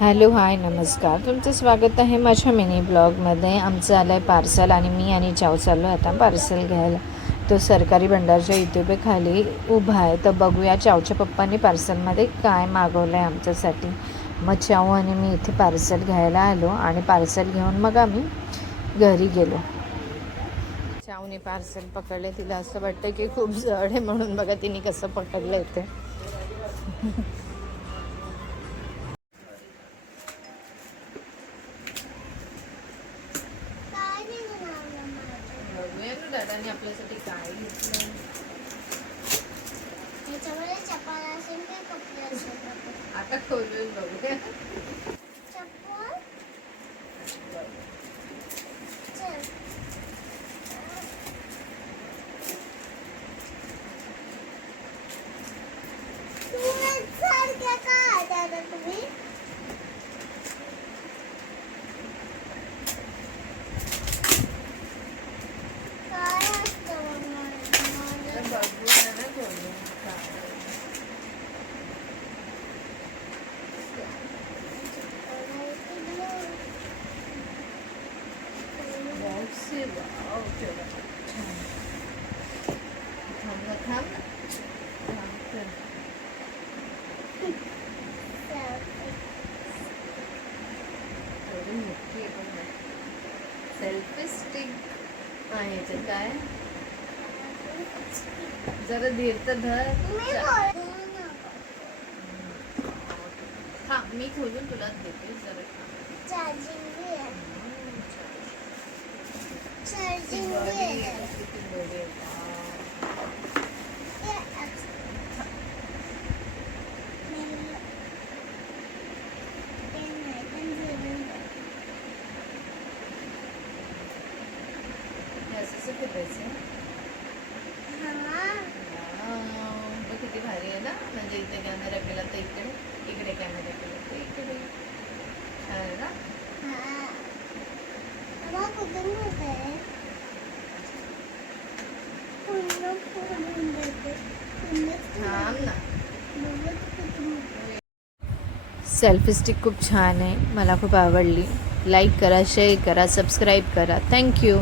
Hello hi नमस्कार, तुमचं स्वागत आहे माझ्या मिनी ब्लॉगमध्ये. आमचं आलं आहे पार्सल आणि मी आणि चाव चाललो आता पार्सल घ्यायला. तो सरकारी भंडारच्या इथे खाली उभा आहे. तर बघूया चावच्या पप्पांनी पार्सलमध्ये काय मागवलं आहे आमच्यासाठी. मग चाव आणि मी इथे पार्सल घ्यायला आलो आणि पार्सल घेऊन मग आम्ही घरी गेलो. चावने पार्सल पकडले. तिला असं वाटतं की खूप जड आहे म्हणून बघा तिने कसं पकडलं इथे. दादाने आपल्यासाठी काय घेतलं. आता खोलून बघूया. सेल्फी स्टिक आहे काय. जरा धीर तर धर. हा मी खोलून तुला देते जरा. किती भारी आहे ना. म्हणजे इथे कॅमेरा केला तर इकडे, इकडे कॅमेरा केला तर इकडे. छान आहे ना. सेल्फी स्टिक खूप छान आहे, मला खूप आवडली. लाईक करा, शेअर करा, सबस्क्राईब करा. थँक्यू.